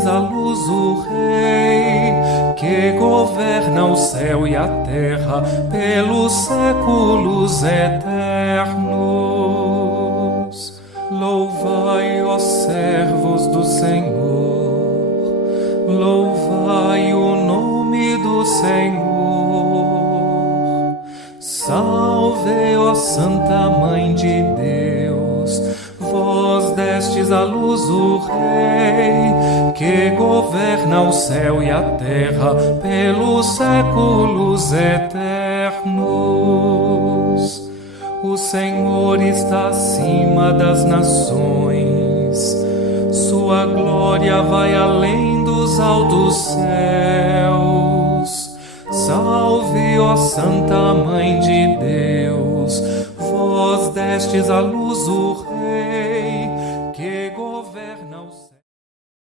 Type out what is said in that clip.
destes à luz o Rei, que governa o céu e a terra pelos séculos eternos. Louvai, ó servos do Senhor, louvai o nome do Senhor. Salve, ó Santa Mãe de Deus, vós destes à luz o Rei, que governa o céu e a terra pelos séculos eternos. O Senhor está acima das nações, sua glória vai além dos altos céus. Salve, ó Santa Mãe de Deus, vós destes à luz o